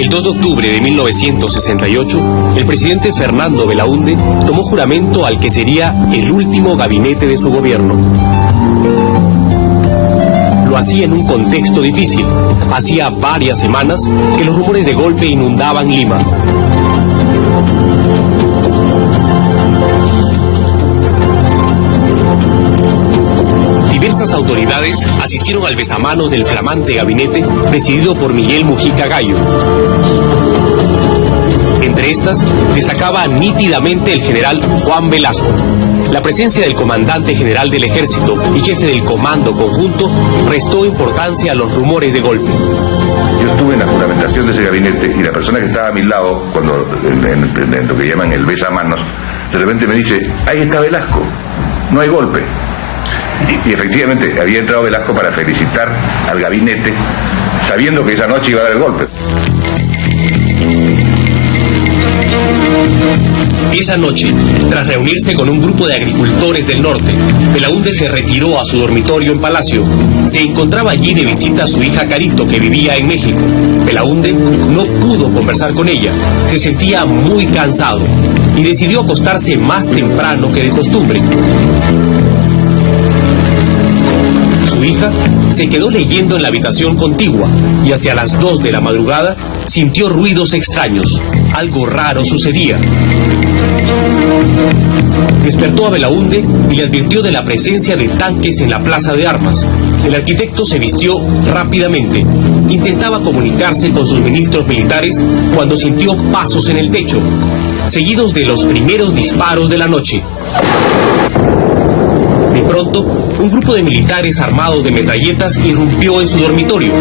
El 2 de octubre de 1968, el presidente Fernando Belaúnde tomó juramento al que sería el último gabinete de su gobierno. Lo hacía en un contexto difícil. Hacía varias semanas que los rumores de golpe inundaban Lima. Diversas autoridades asistieron al besamanos del flamante gabinete presidido por Miguel Mujica Gallo. Entre estas, destacaba nítidamente el general Juan Velasco. La presencia del comandante general del ejército y jefe del comando conjunto restó importancia a los rumores de golpe. Yo estuve en la juramentación de ese gabinete y la persona que estaba a mi lado, cuando en lo que llaman el besamanos, de repente me dice, ahí está Velasco, no hay golpe. Y efectivamente había entrado Velasco para felicitar al gabinete, sabiendo que esa noche iba a dar el golpe. Esa noche, tras reunirse con un grupo de agricultores del norte, Belaúnde se retiró a su dormitorio en Palacio. Se encontraba allí de visita a su hija Carito, que vivía en México. Belaúnde no pudo conversar con ella, se sentía muy cansado y decidió acostarse más temprano que de costumbre. Su hija se quedó leyendo en la habitación contigua y hacia las 2 de la madrugada sintió ruidos extraños. Algo raro sucedía. Despertó a Belaúnde y le advirtió de la presencia de tanques en la plaza de armas. El arquitecto se vistió rápidamente. Intentaba comunicarse con sus ministros militares cuando sintió pasos en el techo, seguidos de los primeros disparos de la noche. De pronto, un grupo de militares armados de metralletas irrumpió en su dormitorio.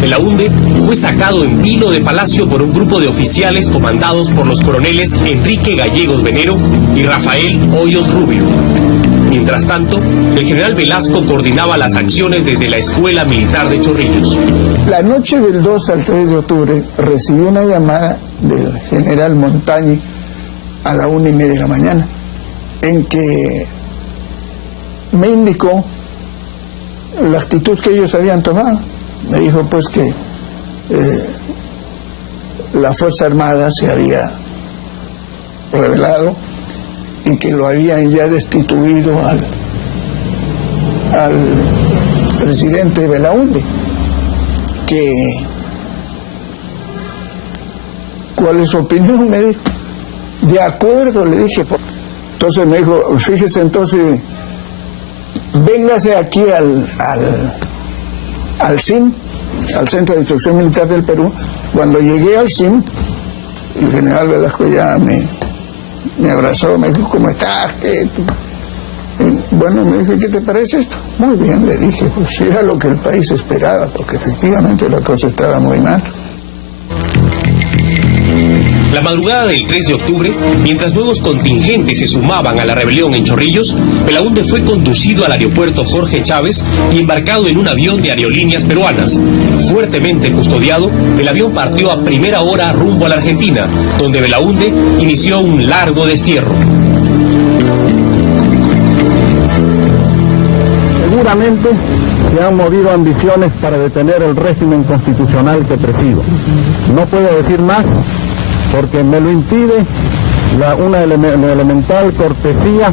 Belaúnde fue sacado en vilo de Palacio por un grupo de oficiales comandados por los coroneles Enrique Gallegos Venero y Rafael Hoyos Rubio. Mientras tanto, el general Velasco coordinaba las acciones desde la Escuela Militar de Chorrillos. La noche del 2 al 3 de octubre recibí una llamada del general Montañi a la 1:30 de la mañana, en que me indicó la actitud que ellos habían tomado. Me dijo pues que la Fuerza Armada se había rebelado y que lo habían ya destituido al presidente Belaúnde. Que ¿cuál es su opinión? Me dijo. De acuerdo, le dije. Entonces me dijo, fíjese, entonces véngase aquí al CIM, al Centro de Instrucción Militar del Perú. Cuando llegué al CIM, el general Velasco ya me abrazó, me dijo, ¿cómo estás? Bueno, me dijo, ¿qué te parece esto? Muy bien, le dije, pues era lo que el país esperaba, porque efectivamente la cosa estaba muy mal. La madrugada del 3 de octubre, mientras nuevos contingentes se sumaban a la rebelión en Chorrillos, Belaúnde fue conducido al aeropuerto Jorge Chávez y embarcado en un avión de aerolíneas peruanas. Fuertemente custodiado, el avión partió a primera hora rumbo a la Argentina, donde Belaúnde inició un largo destierro. Seguramente se han movido ambiciones para detener el régimen constitucional que presido. No puedo decir más, porque me lo impide una elemental cortesía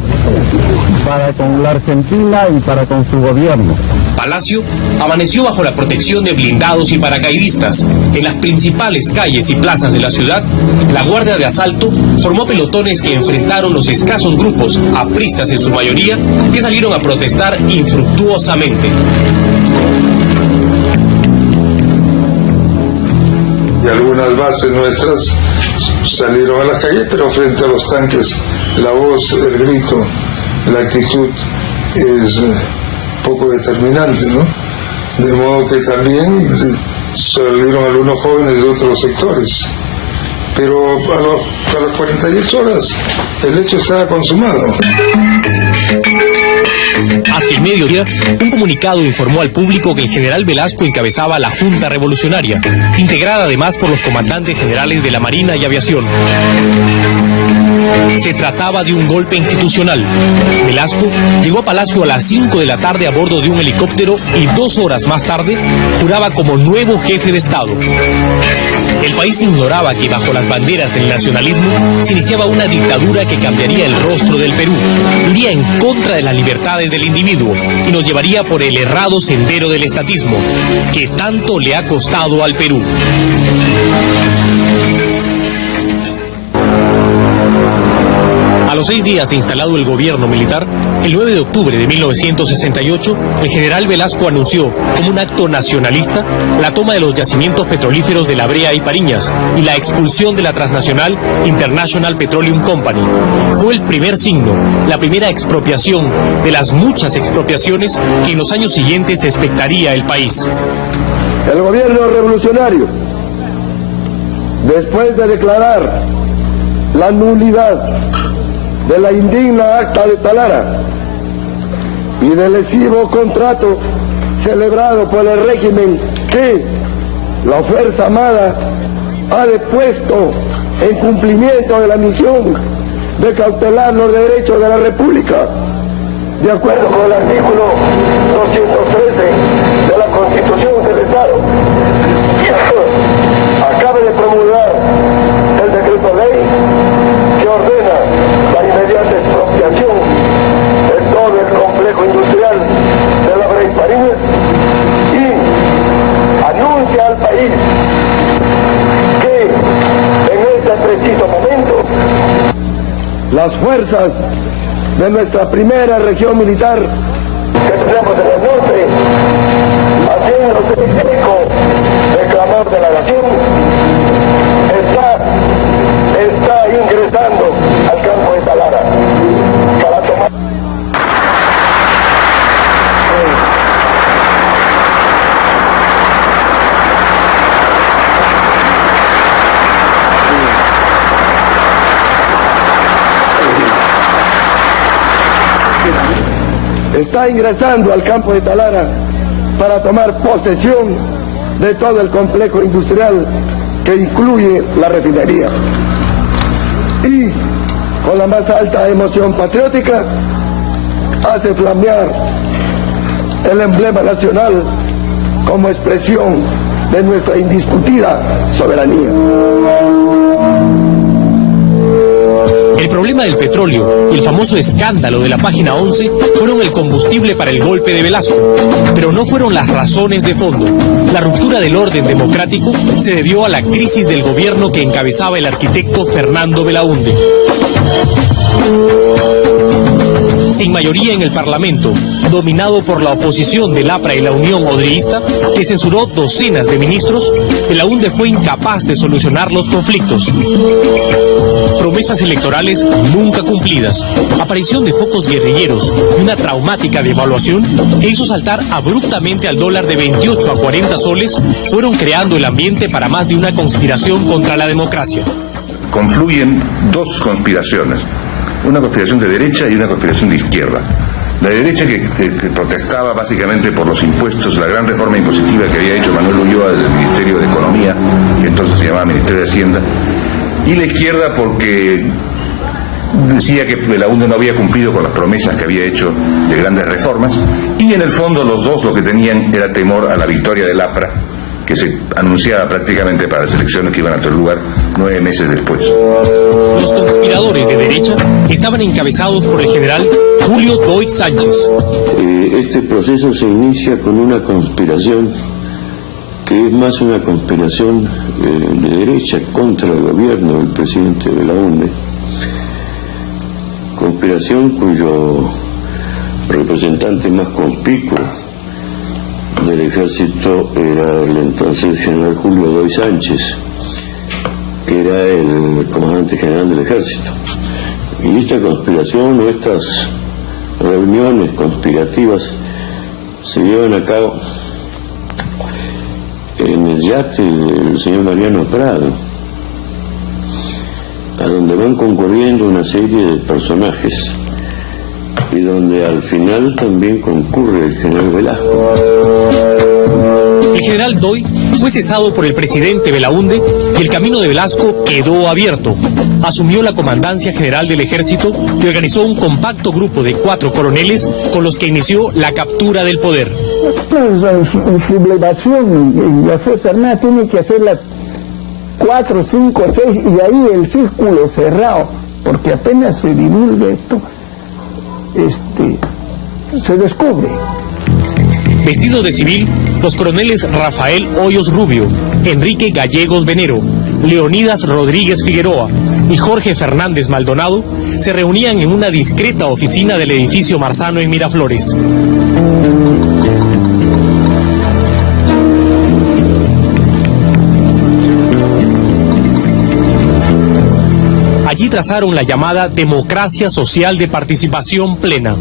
para con la Argentina y para con su gobierno. Palacio amaneció bajo la protección de blindados y paracaidistas. En las principales calles y plazas de la ciudad, la Guardia de Asalto formó pelotones que enfrentaron los escasos grupos, apristas en su mayoría, que salieron a protestar infructuosamente. Y algunas bases nuestras salieron a las calles, pero frente a los tanques la voz, el grito, la actitud es poco determinante, ¿no? De modo que también salieron algunos jóvenes de otros sectores, pero a las 48 horas el hecho estaba consumado. Hacia el mediodía, un comunicado informó al público que el general Velasco encabezaba la Junta Revolucionaria, integrada además por los comandantes generales de la Marina y Aviación. Se trataba de un golpe institucional. Velasco llegó a Palacio a las 5 de la tarde a bordo de un helicóptero y 2 horas más tarde juraba como nuevo jefe de Estado. El país ignoraba que bajo las banderas del nacionalismo se iniciaba una dictadura que cambiaría el rostro del Perú, iría en contra de las libertades del individuo y nos llevaría por el errado sendero del estatismo, que tanto le ha costado al Perú. A los 6 días de instalado el gobierno militar, el 9 de octubre de 1968, el general Velasco anunció, como un acto nacionalista, la toma de los yacimientos petrolíferos de La Brea y Pariñas y la expulsión de la transnacional International Petroleum Company. Fue el primer signo, la primera expropiación de las muchas expropiaciones que en los años siguientes expectaría el país. El gobierno revolucionario, después de declarar la nulidad de la indigna Acta de Talara y del lesivo contrato celebrado por el régimen que la Fuerza Armada ha depuesto en cumplimiento de la misión de cautelar los derechos de la República, de acuerdo con el artículo 213 de la Constitución del Estado, acabe de promulgar el decreto ley que ordena la inmediata expropiación de todo el complejo industrial de La Brea y Pariñas y anuncia al país que en este preciso momento las fuerzas de nuestra primera región militar que tenemos en el norte, haciéndose eco del clamor de la nación, está ingresando al campo de Talara para tomar. Está ingresando al campo de Talara para tomar posesión de todo el complejo industrial que incluye la refinería. Y con la más alta emoción patriótica hace flamear el emblema nacional como expresión de nuestra indiscutida soberanía. El problema del petróleo y el famoso escándalo de la página 11 fueron el combustible para el golpe de Velasco, pero no fueron las razones de fondo. La ruptura del orden democrático se debió a la crisis del gobierno que encabezaba el arquitecto Fernando Belaúnde. Sin mayoría en el Parlamento, dominado por la oposición del APRA y la Unión Odrioísta, que censuró docenas de ministros, Belaúnde fue incapaz de solucionar los conflictos. Promesas electorales nunca cumplidas, aparición de focos guerrilleros y una traumática devaluación que hizo saltar abruptamente al dólar de 28 a 40 soles fueron creando el ambiente para más de una conspiración contra la democracia. Confluyen dos conspiraciones, una conspiración de derecha y una conspiración de izquierda. La derecha que protestaba básicamente por los impuestos, la gran reforma impositiva que había hecho Manuel Ulloa desde el Ministerio de Economía, que entonces se llamaba Ministerio de Hacienda, y la izquierda porque decía que Belaúnde no había cumplido con las promesas que había hecho de grandes reformas, y en el fondo los dos lo que tenían era temor a la victoria del APRA, que se anunciaba prácticamente para las elecciones que iban a tener lugar 9 meses después. Los conspiradores de derecha estaban encabezados por el general Julio Doig Sánchez. Este proceso se inicia con una conspiración que es más una conspiración de derecha contra el gobierno del presidente Belaúnde, conspiración cuyo representante más conspicuo del ejército era el entonces general Julio Doig Sánchez, que era el comandante general del ejército. Y esta conspiración o estas reuniones conspirativas se llevan a cabo en el yate del señor Mariano Prado, a donde van concurriendo una serie de personajes y donde al final también concurre el general Velasco. El general Doig Fue cesado por el presidente Belaúnde y el camino de Velasco quedó abierto. Asumió la comandancia general del ejército y organizó un compacto grupo de 4 coroneles con los que inició la captura del poder. Su sublevación y la Fuerza Armada tiene que hacerla 4, 5, 6 y ahí el círculo cerrado, porque apenas se divulga esto, se descubre. Vestidos de civil, los coroneles Rafael Hoyos Rubio, Enrique Gallegos Venero, Leonidas Rodríguez Figueroa y Jorge Fernández Maldonado se reunían en una discreta oficina del edificio Marzano en Miraflores. Allí trazaron la llamada democracia social de participación plena.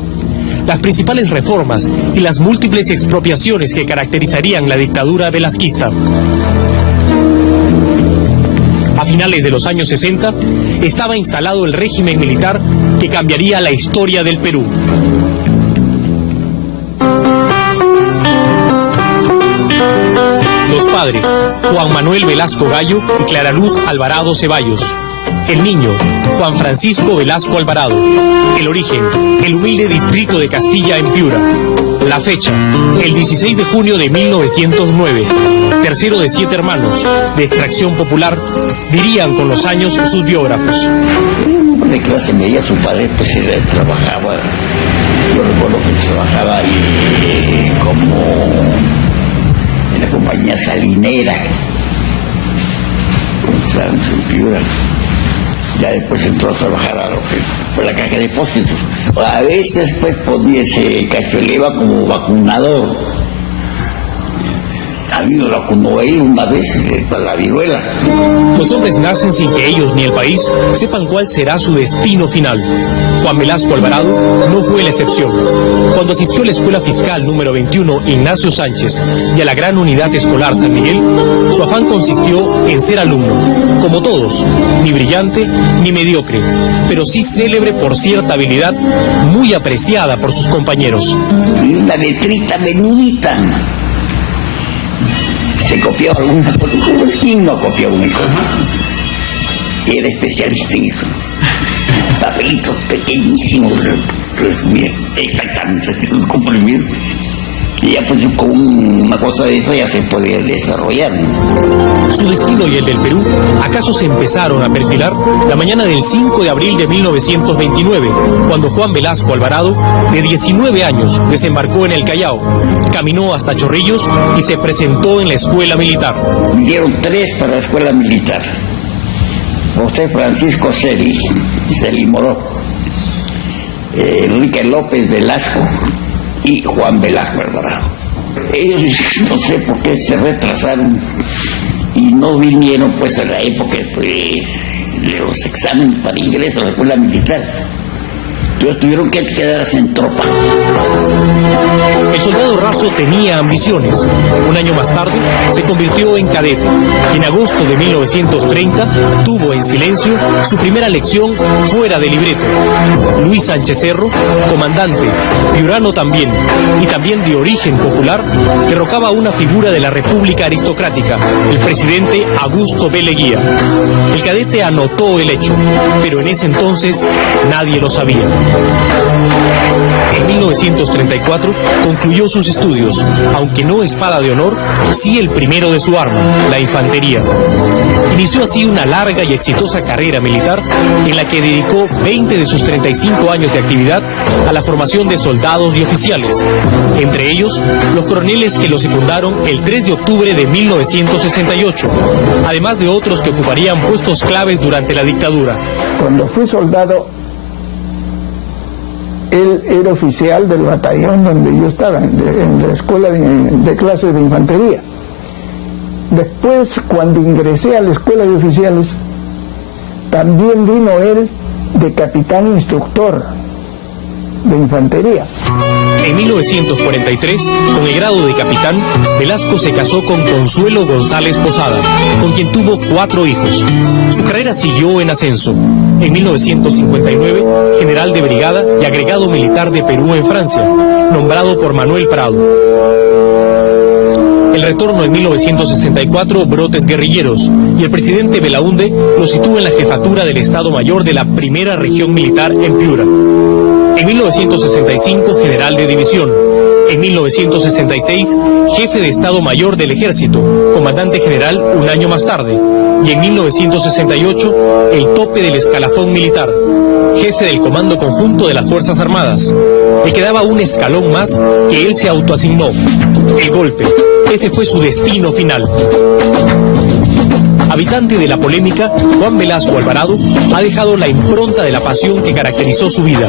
Las principales reformas y las múltiples expropiaciones que caracterizarían la dictadura velasquista. A finales de los años 60, estaba instalado el régimen militar que cambiaría la historia del Perú. Los padres, Juan Manuel Velasco Gallo y Clara Luz Alvarado Ceballos. El niño, Juan Francisco Velasco Alvarado. El origen, el humilde distrito de Castilla en Piura. La fecha, el 16 de junio de 1909. Tercero de 7 hermanos, de extracción popular, dirían con los años sus biógrafos. Un hombre de clase media, su padre pues trabajaba, yo recuerdo que trabajaba como en la compañía salinera, en Piura. Ya después entró a trabajar a lo que fue la caja de depósitos. A veces pues se cachueleba como vacunador. A mí lo vacunó él una vez para la viruela. Los hombres nacen sin que ellos ni el país sepan cuál será su destino final. Juan Velasco Alvarado no fue la excepción. Cuando asistió a la Escuela Fiscal número 21 Ignacio Sánchez y a la Gran Unidad Escolar San Miguel, su afán consistió en ser alumno, como todos, ni brillante ni mediocre, pero sí célebre por cierta habilidad muy apreciada por sus compañeros. Y una letrita menudita. Se copiaba alguna cosa. ¿Quién no copiaba una cosa? Era especialista en eso. Papelitos pequeñísimos, resumía exactamente, comprimidos. Y ya pues con una cosa de esa ya se podía desarrollar. Su destino y el del Perú acaso se empezaron a perfilar la mañana del 5 de abril de 1929, cuando Juan Velasco Alvarado, de 19 años, desembarcó en el Callao, caminó hasta Chorrillos y se presentó en la escuela militar. Vinieron 3 para la escuela militar. José Francisco Celi Moró, Enrique López Velasco y Juan Velasco Alvarado. Ellos no sé por qué se retrasaron y no vinieron pues a la época de los exámenes para ingreso a la escuela militar. Entonces tuvieron que quedarse en tropa. El soldado raso tenía ambiciones. Un año más tarde se convirtió en cadete. En agosto de 1930 tuvo en silencio su primera lección fuera de libreto. Luis Sánchez Cerro, comandante, piurano también, y también de origen popular, derrocaba a una figura de la República aristocrática, el presidente Augusto B. Leguía. El cadete anotó el hecho, pero en ese entonces nadie lo sabía. En 1934 concluyó sus estudios, aunque no espada de honor, sí el primero de su arma, la infantería. Inició así una larga y exitosa carrera militar en la que dedicó 20 de sus 35 años de actividad a la formación de soldados y oficiales, entre ellos los coroneles que lo secundaron el 3 de octubre de 1968, además de otros que ocuparían puestos claves durante la dictadura. Cuando fui soldado, él era oficial del batallón donde yo estaba, en la escuela de clases de infantería. Después, cuando ingresé a la escuela de oficiales, también vino él de capitán instructor de infantería. En 1943, con el grado de capitán, Velasco se casó con Consuelo González Posada, con quien tuvo 4 hijos. Su carrera siguió en ascenso. En 1959, general de brigada y agregado militar de Perú en Francia, nombrado por Manuel Prado. El retorno en 1964, brotes guerrilleros, y el presidente Belaúnde lo sitúa en la jefatura del Estado Mayor de la Primera Región Militar en Piura. En 1965, general de división. En 1966, jefe de Estado Mayor del Ejército, comandante general un año más tarde. Y en 1968, el tope del escalafón militar, jefe del Comando Conjunto de las Fuerzas Armadas. Le quedaba un escalón más que él se autoasignó. El golpe. Ese fue su destino final. Habitante de la polémica, Juan Velasco Alvarado ha dejado la impronta de la pasión que caracterizó su vida.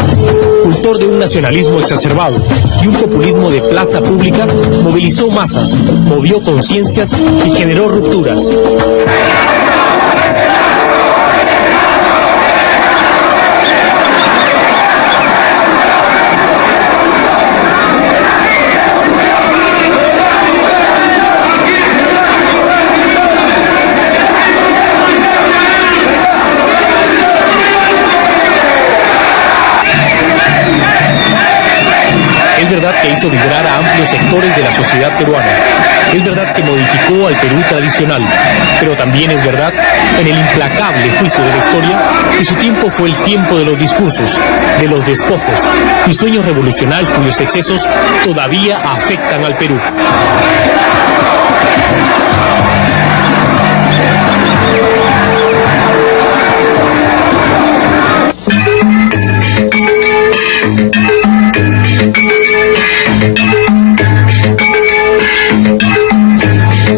Cultor de un nacionalismo exacerbado y un populismo de plaza pública, movilizó masas, movió conciencias y generó rupturas. Que hizo vibrar a amplios sectores de la sociedad peruana. Es verdad que modificó al Perú tradicional, pero también es verdad, en el implacable juicio de la historia, que su tiempo fue el tiempo de los discursos, de los despojos y sueños revolucionarios cuyos excesos todavía afectan al Perú.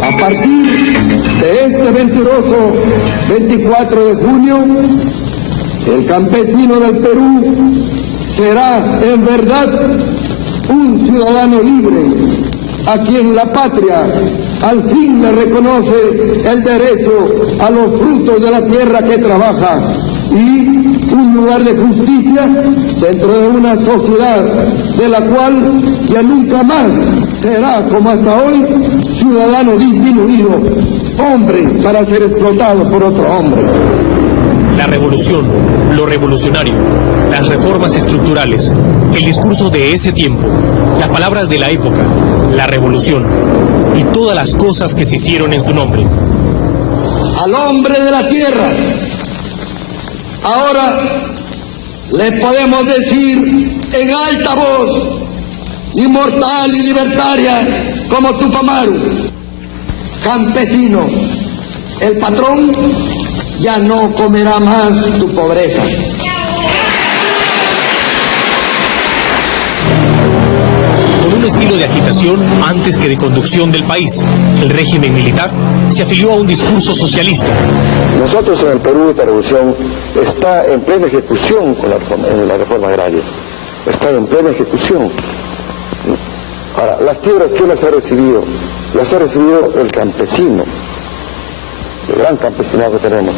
A partir de este venturoso 24 de junio, el campesino del Perú será en verdad un ciudadano libre, a quien la patria al fin le reconoce el derecho a los frutos de la tierra que trabaja y un lugar de justicia dentro de una sociedad de la cual ya nunca más será, como hasta hoy, ciudadano disminuido, hombre para ser explotado por otro hombre. La revolución, lo revolucionario, las reformas estructurales, el discurso de ese tiempo, las palabras de la época, la revolución y todas las cosas que se hicieron en su nombre. Al hombre de la tierra, ahora le podemos decir en alta voz, inmortal y libertaria como Tupamaru: campesino, el patrón ya no comerá más tu pobreza. Con un estilo de agitación antes que de conducción del país, el régimen militar se afilió a un discurso socialista. Nosotros en el Perú esta revolución está en plena ejecución con la reforma agraria. Está en plena ejecución. Ahora, las tierras, ¿quién las ha recibido? Las ha recibido el campesino, el gran campesinado que tenemos.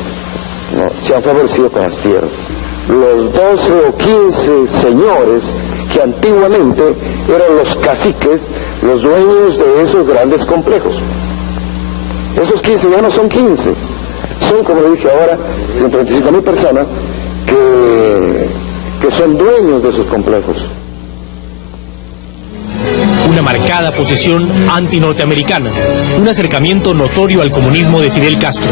No, se han favorecido con las tierras. Los 12 o 15 señores que antiguamente eran los caciques, los dueños de esos grandes complejos. Esos 15 ya no son 15, son, como le dije ahora, 135.000 personas que son dueños de esos complejos. Una marcada posición anti-norteamericana, un acercamiento notorio al comunismo de Fidel Castro,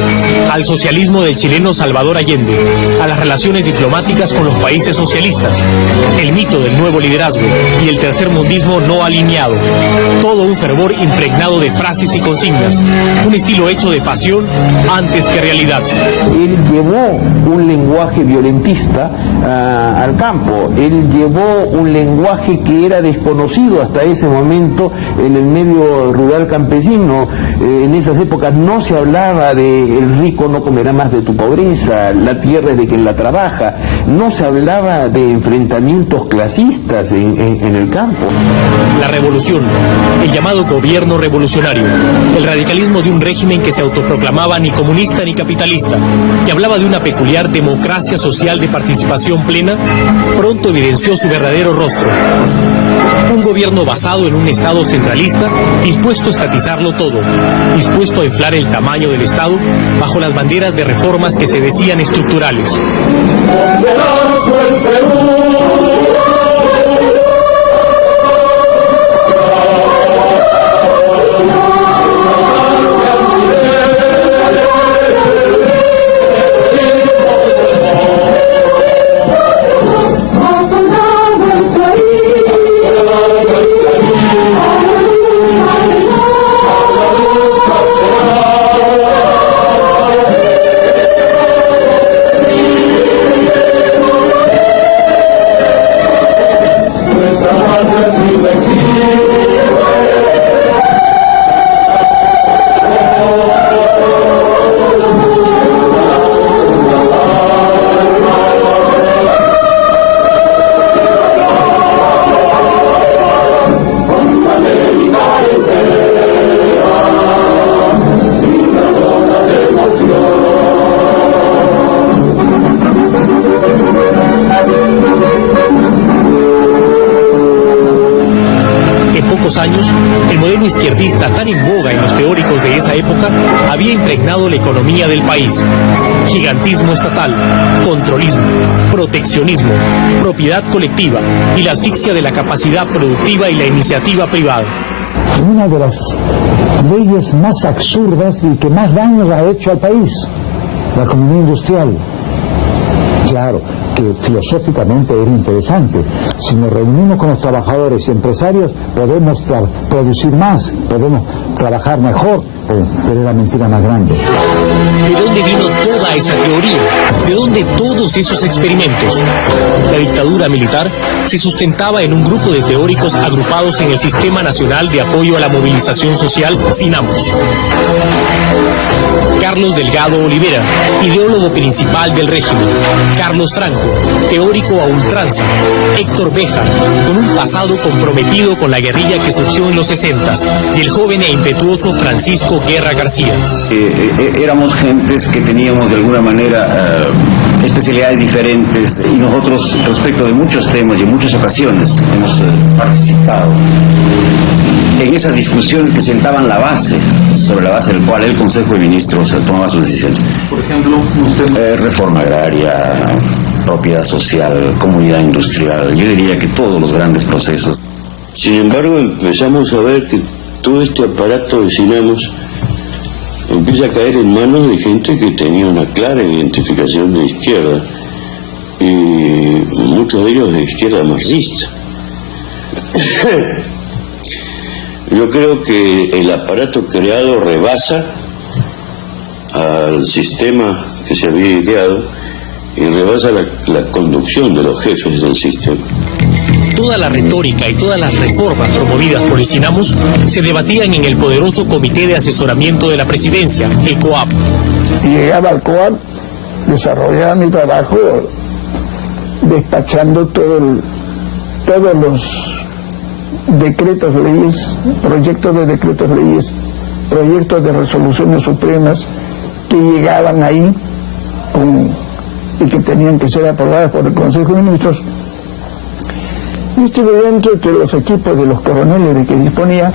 al socialismo del chileno Salvador Allende, a las relaciones diplomáticas con los países socialistas, el mito del nuevo liderazgo y el tercermundismo no alineado, todo un fervor impregnado de frases y consignas, un estilo hecho de pasión antes que realidad. Él llevó un lenguaje violentista al campo, él llevó un lenguaje que era desconocido hasta ese momento en el medio rural campesino. En esas épocas no se hablaba de el rico no comerá más de tu pobreza, la tierra es de quien la trabaja, no se hablaba de enfrentamientos clasistas en el campo. La revolución, el llamado gobierno revolucionario, el radicalismo de un régimen que se autoproclamaba ni comunista ni capitalista, que hablaba de una peculiar democracia social de participación plena, pronto evidenció su verdadero rostro. Un gobierno basado en un Estado centralista, dispuesto a estatizarlo todo, dispuesto a inflar el tamaño del Estado bajo las banderas de reformas que se decían estructurales. izquierdista tan en boga en los teóricos de esa época había impregnado la economía del país. Gigantismo estatal, controlismo, proteccionismo, propiedad colectiva y la asfixia de la capacidad productiva y la iniciativa privada. Una de las leyes más absurdas y que más daño ha hecho al país, la economía industrial. Claro, que filosóficamente era interesante. Si nos reunimos con los trabajadores y empresarios, podemos producir más, podemos trabajar mejor, pero era mentira más grande. ¿De dónde vino toda esa teoría? ¿De dónde todos esos experimentos? La dictadura militar se sustentaba en un grupo de teóricos agrupados en el Sistema Nacional de Apoyo a la Movilización Social, SINAMOS. Carlos Delgado Olivera, ideólogo principal del régimen. Carlos Franco, teórico a ultranza. Héctor Béjar, con un pasado comprometido con la guerrilla que surgió en los 60s. Y el joven e impetuoso Francisco Guerra García. Éramos gentes que teníamos de alguna manera especialidades diferentes y nosotros respecto de muchos temas y en muchas ocasiones hemos participado en esas discusiones que sentaban la base, sobre la base del cual el Consejo de Ministros tomaba sus decisiones. Por ejemplo, reforma agraria, propiedad social, comunidad industrial, yo diría que todos los grandes procesos. Sin embargo, empezamos a ver que todo este aparato de SINAMOS empieza a caer en manos de gente que tenía una clara identificación de izquierda, y muchos de ellos de izquierda marxista. Yo creo que el aparato creado rebasa al sistema que se había ideado y rebasa la conducción de los jefes del sistema. Toda la retórica y todas las reformas promovidas por el SINAMOS se debatían en el poderoso Comité de Asesoramiento de la Presidencia, el COAP. Llegaba al COAP, desarrollaba mi trabajo despachando todos los decretos leyes, proyectos de decretos leyes, proyectos de resoluciones supremas que llegaban ahí y que tenían que ser aprobadas por el Consejo de Ministros. Y estuve dentro de los equipos de los coroneles de que disponía.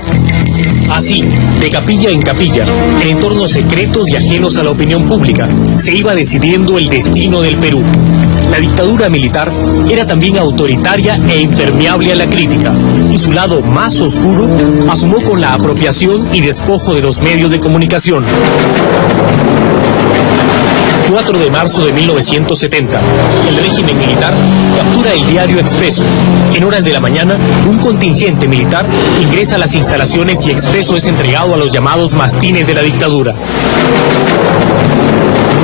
Así, de capilla en capilla, en entornos secretos y ajenos a la opinión pública, se iba decidiendo el destino del Perú. La dictadura militar era también autoritaria e impermeable a la crítica, y su lado más oscuro asomó con la apropiación y despojo de los medios de comunicación. 4 de marzo de 1970, el régimen militar captura el diario Expreso. En horas de la mañana, un contingente militar ingresa a las instalaciones y Expreso es entregado a los llamados mastines de la dictadura.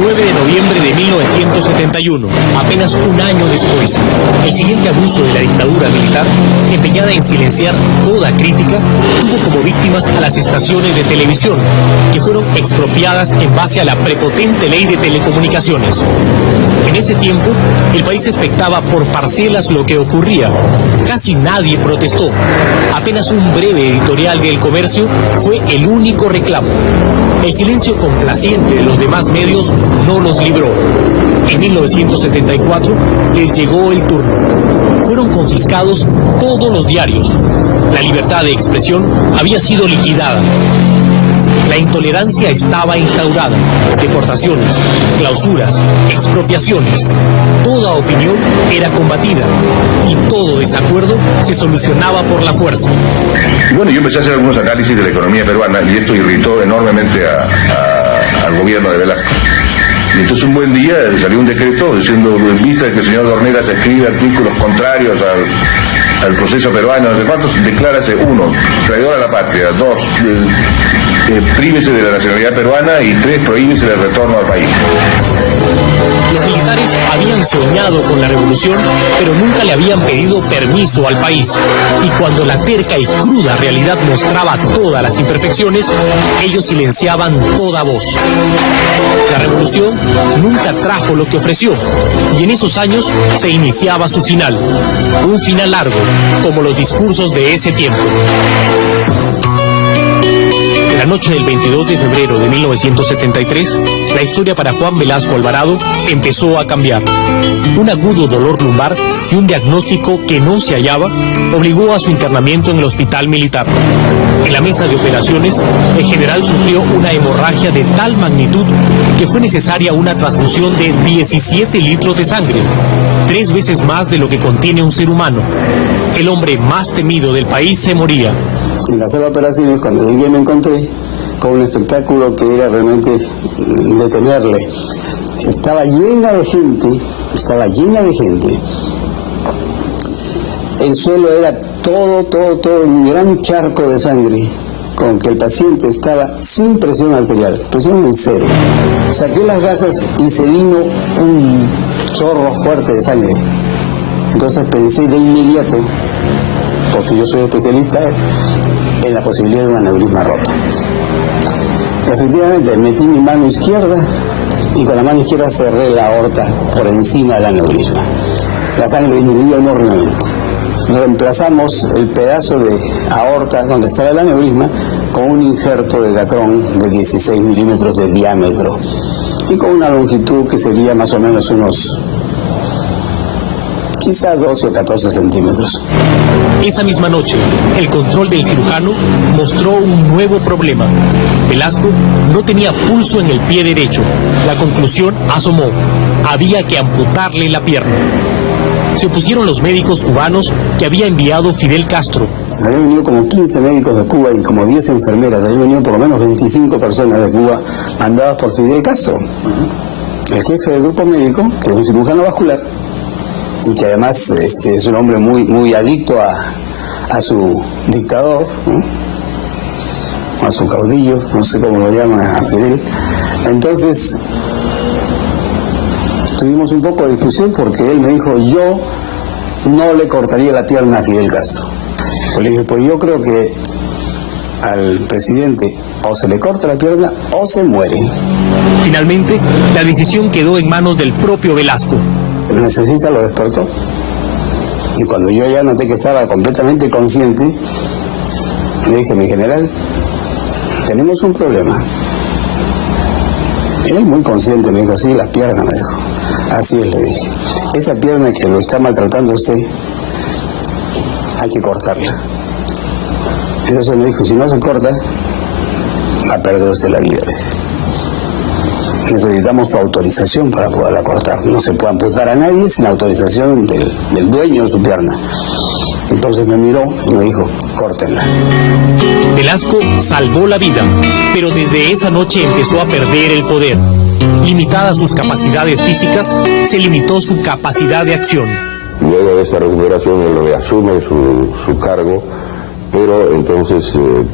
9 de noviembre de 1971, apenas un año después, el siguiente abuso de la dictadura militar, empeñada en silenciar toda crítica, tuvo como víctimas a las estaciones de televisión, que fueron expropiadas en base a la prepotente ley de telecomunicaciones. En ese tiempo, el país expectaba por parcelas lo que ocurría. Casi nadie protestó. Apenas un breve editorial del Comercio fue el único reclamo. El silencio complaciente de los demás medios no los libró. En 1974 les llegó el turno. Fueron confiscados todos los diarios. La libertad de expresión había sido liquidada. La intolerancia estaba instaurada. Deportaciones, clausuras, expropiaciones. Toda opinión era combatida y todo desacuerdo se solucionaba por la fuerza. Y bueno, yo empecé a hacer algunos análisis de la economía peruana y esto irritó enormemente al gobierno de Velasco. Y entonces un buen día salió un decreto diciendo, en vista de que el señor Dornelas escribe artículos contrarios al proceso peruano, ¿de cuántos? Declárase: 1, traidor a la patria; 2, prívese de la nacionalidad peruana; y 3, prohíbese el retorno al país. Los militares habían soñado con la revolución, pero nunca le habían pedido permiso al país. Y cuando la terca y cruda realidad mostraba todas las imperfecciones, ellos silenciaban toda voz. La revolución nunca trajo lo que ofreció, y en esos años se iniciaba su final. Un final largo, como los discursos de ese tiempo. La noche del 22 de febrero de 1973, la historia para Juan Velasco Alvarado empezó a cambiar. Un agudo dolor lumbar y un diagnóstico que no se hallaba obligó a su internamiento en el hospital militar. En la mesa de operaciones, el general sufrió una hemorragia de tal magnitud que fue necesaria una transfusión de 17 litros de sangre, 3 veces más de lo que contiene un ser humano. El hombre más temido del país se moría. En la sala de operaciones, cuando llegué, me encontré con un espectáculo que era realmente de temerle. Estaba llena de gente. El suelo era todo un gran charco de sangre, con que el paciente estaba sin presión arterial, presión en 0. Saqué las gasas y se vino un chorro fuerte de sangre. Entonces pensé de inmediato, porque yo soy especialista, en la posibilidad de un aneurisma roto. Efectivamente, metí mi mano izquierda y con la mano izquierda cerré la aorta por encima del aneurisma. La sangre disminuyó enormemente. Reemplazamos el pedazo de aorta donde estaba el aneurisma con un injerto de dacrón de 16 milímetros de diámetro y con una longitud que sería más o menos unos quizá 12 o 14 centímetros. Esa misma noche, el control del cirujano mostró un nuevo problema. Velasco no tenía pulso en el pie derecho. La conclusión asomó: había que amputarle la pierna. Se opusieron los médicos cubanos que había enviado Fidel Castro. Habían venido como 15 médicos de Cuba y como 10 enfermeras. Habían venido por lo menos 25 personas de Cuba mandadas por Fidel Castro, el jefe del grupo médico, que es un cirujano vascular y que además es un hombre muy adicto a su dictador, ¿no? A su caudillo, no sé cómo lo llaman, a Fidel. Entonces tuvimos un poco de discusión porque él me dijo: yo no le cortaría la pierna a Fidel Castro. Yo le dije: pues yo creo que al presidente o se le corta la pierna o se muere. Finalmente, la decisión quedó en manos del propio Velasco. El anestesista lo despertó y cuando yo ya noté que estaba completamente consciente, le dije: mi general, tenemos un problema. Él muy consciente me dijo: sí, la pierna, me dijo. Así es, le dije. Esa pierna que lo está maltratando a usted, hay que cortarla. Entonces me dijo: si no se corta, va a perder usted la vida. Necesitamos su autorización para poderla cortar. No se puede amputar a nadie sin autorización del dueño de su pierna. Entonces me miró y me dijo: córtenla. Velasco salvó la vida, pero desde esa noche empezó a perder el poder. Limitadas sus capacidades físicas, se limitó su capacidad de acción. Luego de esa recuperación él reasume su cargo, pero entonces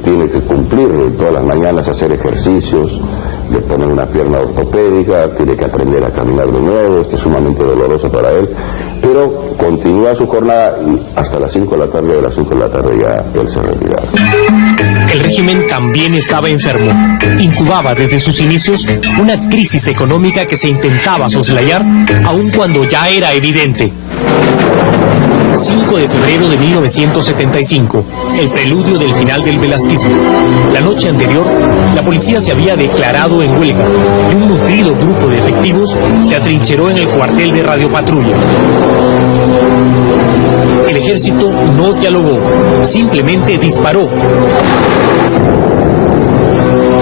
tiene que cumplir todas las mañanas, hacer ejercicios, le ponen una pierna ortopédica, tiene que aprender a caminar de nuevo, esto es sumamente doloroso para él, pero continúa su jornada hasta las 5 de la tarde, a las 5 de la tarde ya él se retira. El régimen también estaba enfermo. Incubaba desde sus inicios una crisis económica que se intentaba soslayar, aun cuando ya era evidente. 5 de febrero de 1975, el preludio del final del velasquismo. La noche anterior, la policía se había declarado en huelga y un nutrido grupo de efectivos se atrincheró en el cuartel de radiopatrulla. El ejército no dialogó, simplemente disparó.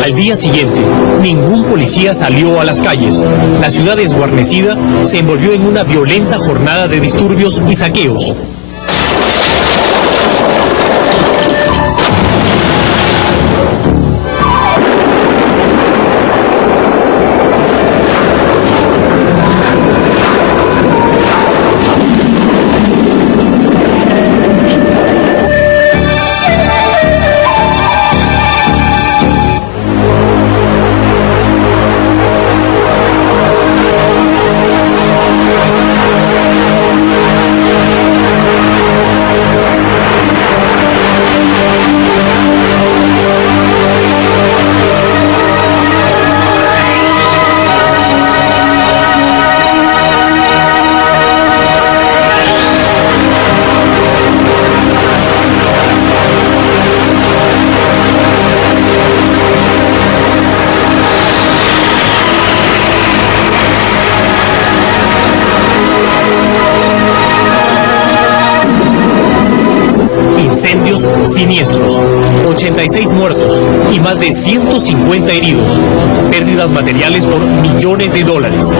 Al día siguiente, ningún policía salió a las calles. La ciudad desguarnecida se envolvió en una violenta jornada de disturbios y saqueos. Incendios siniestros. 86 muertos y más de 150 heridos, pérdidas materiales por millones de dólares.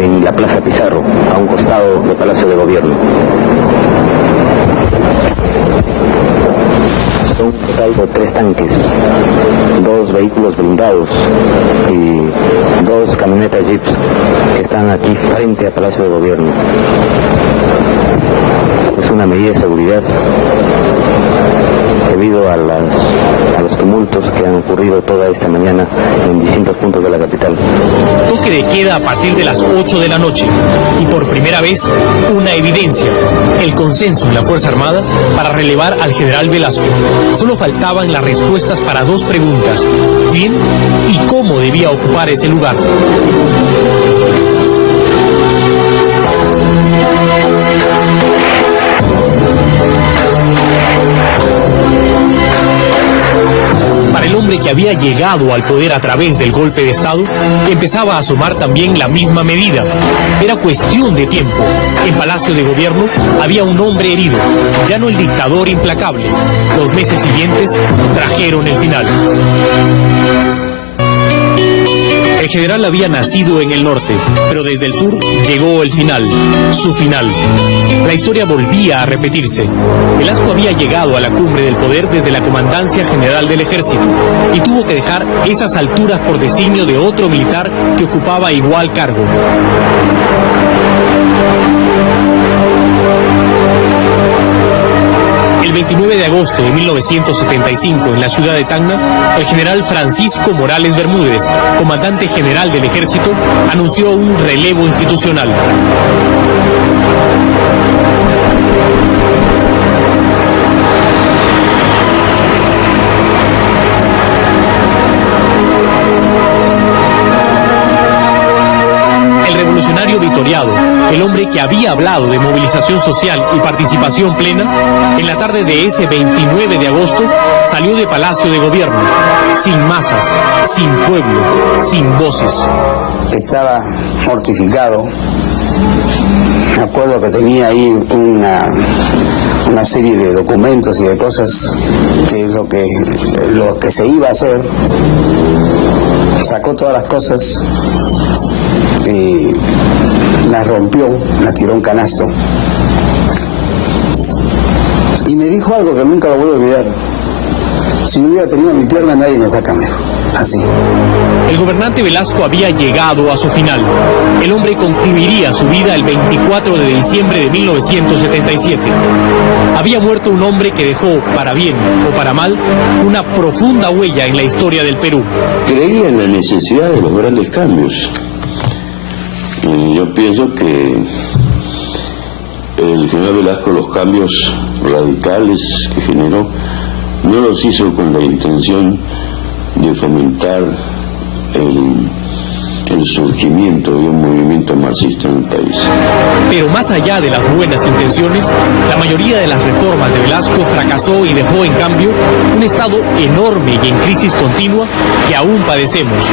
En la Plaza Pizarro, a un costado del Palacio de Gobierno. Son un total de 3 tanques, 2 vehículos blindados y 2 camionetas jeeps que están aquí frente al Palacio de Gobierno. Es una medida de seguridad debido a los tumultos que han ocurrido toda esta mañana en distintos puntos de la capital. Toque de queda a partir de las 8 de la noche y por primera vez una evidencia, el consenso en la Fuerza Armada para relevar al general Velasco. Solo faltaban las respuestas para 2 preguntas: ¿quién y cómo debía ocupar ese lugar? El hombre que había llegado al poder a través del golpe de Estado empezaba a asomar también la misma medida. Era cuestión de tiempo. En Palacio de Gobierno había un hombre herido, ya no el dictador implacable. Los meses siguientes trajeron el final. El general había nacido en el norte, pero desde el sur llegó el final, su final. La historia volvía a repetirse. Velasco había llegado a la cumbre del poder desde la Comandancia General del Ejército y tuvo que dejar esas alturas por designio de otro militar que ocupaba igual cargo. El 29 de agosto de 1975, en la ciudad de Tacna, el general Francisco Morales Bermúdez, comandante general del Ejército, anunció un relevo institucional. El revolucionario vitoriado, el hombre que había hablado de movilización social y participación plena, en la tarde de ese 29 de agosto salió de Palacio de Gobierno, sin masas, sin pueblo, sin voces. Estaba mortificado. Me acuerdo que tenía ahí una serie de documentos y de cosas que lo que se iba a hacer. Sacó todas las cosas y las rompió, las tiró a un canasto y me dijo algo que nunca lo voy a olvidar: si no hubiera tenido mi pierna nadie me saca mejor. Así. El gobernante Velasco había llegado a su final. El hombre concluiría su vida el 24 de diciembre de 1977. Había muerto un hombre que dejó, para bien o para mal, una profunda huella en la historia del Perú. Creía en la necesidad de los grandes cambios. Yo pienso que el general Velasco los cambios radicales que generó no los hizo con la intención de fomentar el surgimiento de un movimiento marxista en el país. Pero más allá de las buenas intenciones, la mayoría de las reformas de Velasco fracasó y dejó en cambio un Estado enorme y en crisis continua que aún padecemos,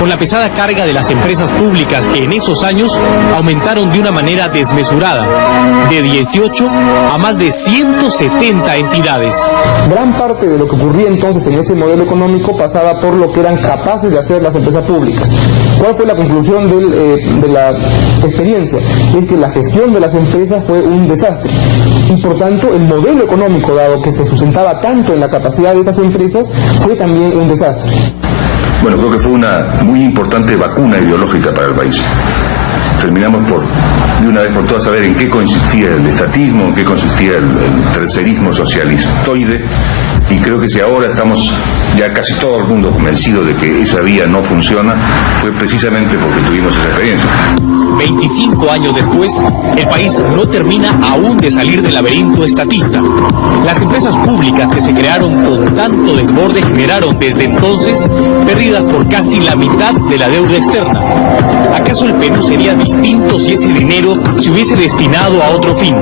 con la pesada carga de las empresas públicas que en esos años aumentaron de una manera desmesurada, de 18 a más de 170 entidades. Gran parte de lo que ocurría entonces en ese modelo económico pasaba por lo que eran capaces de hacer las empresas públicas. ¿Cuál fue la conclusión de la experiencia? Es que la gestión de las empresas fue un desastre y por tanto el modelo económico, dado que se sustentaba tanto en la capacidad de estas empresas, fue también un desastre. Bueno, creo que fue una muy importante vacuna ideológica para el país. Terminamos por, de una vez por todas, saber en qué consistía el estatismo, en qué consistía el tercerismo socialistoide, y creo que si ahora estamos ya casi todo el mundo convencido de que esa vía no funciona, fue precisamente porque tuvimos esa experiencia. 25 años después, el país no termina aún de salir del laberinto estatista. Las empresas públicas que se crearon con tanto desborde generaron desde entonces pérdidas por casi la mitad de la deuda externa. ¿Acaso el Perú sería distinto si ese dinero se hubiese destinado a otro fin?